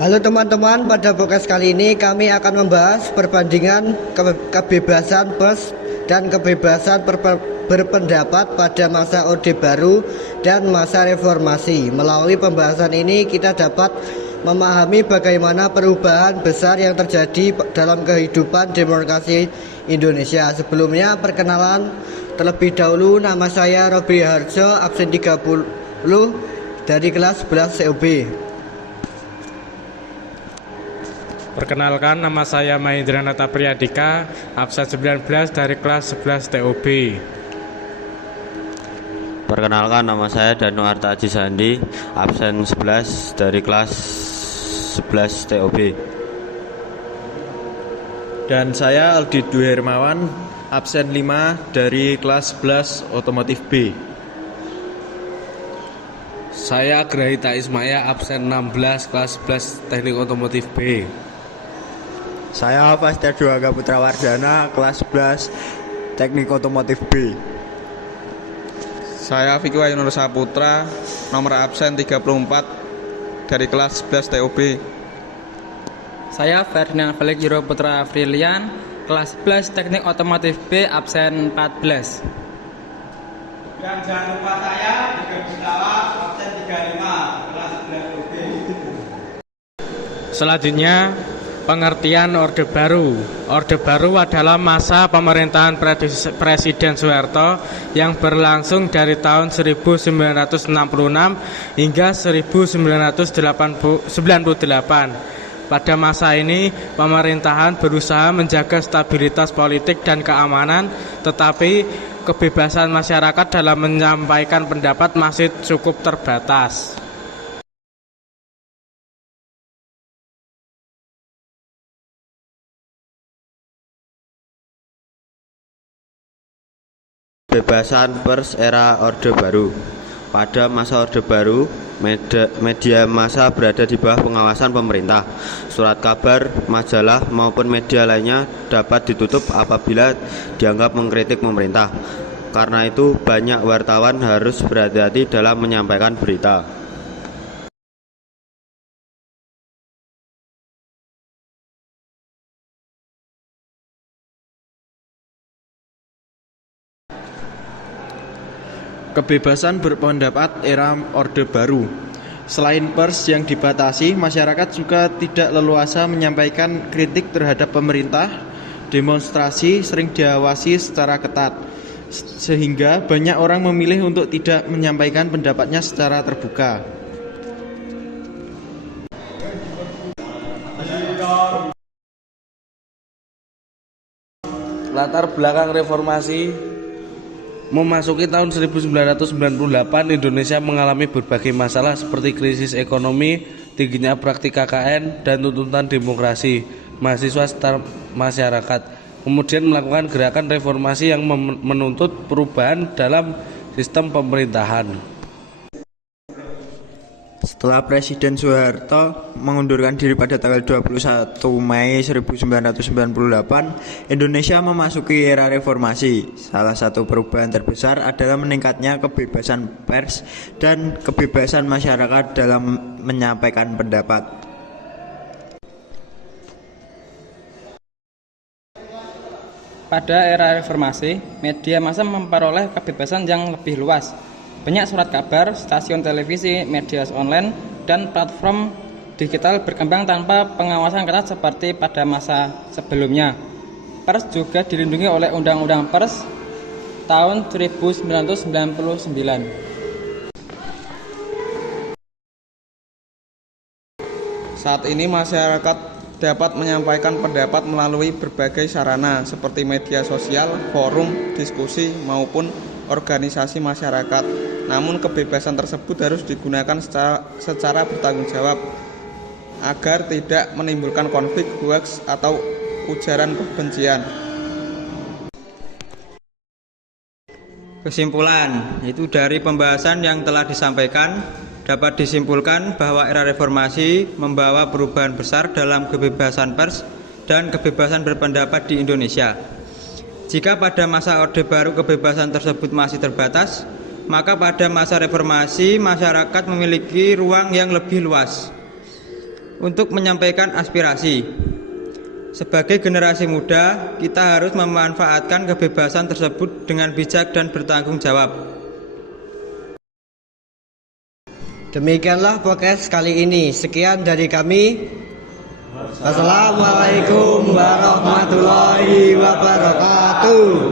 Halo teman-teman, pada podcast kali ini kami akan membahas perbandingan kebebasan pers dan kebebasan berpendapat pada masa Orde Baru dan masa reformasi. Melalui pembahasan ini kita dapat memahami bagaimana perubahan besar yang terjadi dalam kehidupan demokrasi Indonesia. Sebelumnya perkenalan terlebih dahulu, nama saya Robby Harjo, absen 30 dari kelas 11 COB. Perkenalkan, nama saya Mahindranata Priyadika, absen 19 dari kelas 11 TOB. Perkenalkan, nama saya Danu Arta Aji Sandi, absen 11 dari kelas 11 TOB. Dan saya Aldi Dwi Hermawan, absen 5 dari kelas 11 Otomotif B. Saya Grahita Ismaya, absen 16 kelas 11 Teknik Otomotif B. Saya Hafaz Teduaga Putra Wardana, kelas 11 Teknik Otomotif B. Saya Vicky Wahyunur Saputra, nomor absen 34 dari kelas 11 TOB. Saya Ferdinand Felix Juro Putra Frilian, kelas 11 Teknik Otomotif B, absen 14. Dan jangan lupa saya juga Gustawa, absen 35, kelas 11 TOB. Selanjutnya, pengertian Orde Baru. Orde Baru adalah masa pemerintahan Presiden Soeharto yang berlangsung dari tahun 1966 hingga 1998. Pada masa ini, pemerintahan berusaha menjaga stabilitas politik dan keamanan, tetapi kebebasan masyarakat dalam menyampaikan pendapat masih cukup terbatas. Kebebasan pers era Orde Baru. Pada masa Orde Baru, media massa berada di bawah pengawasan pemerintah. Surat kabar, majalah, maupun media lainnya dapat ditutup apabila dianggap mengkritik pemerintah. Karena itu, banyak wartawan harus berhati-hati dalam menyampaikan berita. Kebebasan berpendapat era Orde Baru. Selain pers yang dibatasi, masyarakat juga tidak leluasa menyampaikan kritik terhadap pemerintah. Demonstrasi sering diawasi secara ketat, sehingga banyak orang memilih untuk tidak menyampaikan pendapatnya secara terbuka. Latar belakang reformasi. Memasuki tahun 1998, Indonesia mengalami berbagai masalah seperti krisis ekonomi, tingginya praktik KKN, dan tuntutan demokrasi mahasiswa serta masyarakat. Kemudian melakukan gerakan reformasi yang menuntut perubahan dalam sistem pemerintahan. Setelah Presiden Soeharto mengundurkan diri pada tanggal 21 Mei 1998, Indonesia memasuki era reformasi. Salah satu perubahan terbesar adalah meningkatnya kebebasan pers dan kebebasan masyarakat dalam menyampaikan pendapat. Pada era reformasi, media massa memperoleh kebebasan yang lebih luas. Banyak surat kabar, stasiun televisi, media online, dan platform digital berkembang tanpa pengawasan ketat seperti pada masa sebelumnya. Pers juga dilindungi oleh Undang-Undang Pers tahun 1999. Saat ini masyarakat dapat menyampaikan pendapat melalui berbagai sarana seperti media sosial, forum, diskusi, maupun organisasi masyarakat. Namun kebebasan tersebut harus digunakan secara bertanggung jawab agar tidak menimbulkan konflik, hoaks, atau ujaran kebencian. Kesimpulan, itu dari pembahasan yang telah disampaikan, dapat disimpulkan bahwa era reformasi membawa perubahan besar dalam kebebasan pers dan kebebasan berpendapat di Indonesia. Jika pada masa Orde Baru kebebasan tersebut masih terbatas, maka pada masa reformasi masyarakat memiliki ruang yang lebih luas untuk menyampaikan aspirasi. Sebagai generasi muda, kita harus memanfaatkan kebebasan tersebut dengan bijak dan bertanggung jawab. Demikianlah podcast kali ini. Sekian dari kami. Assalamualaikum warahmatullahi wabarakatuh.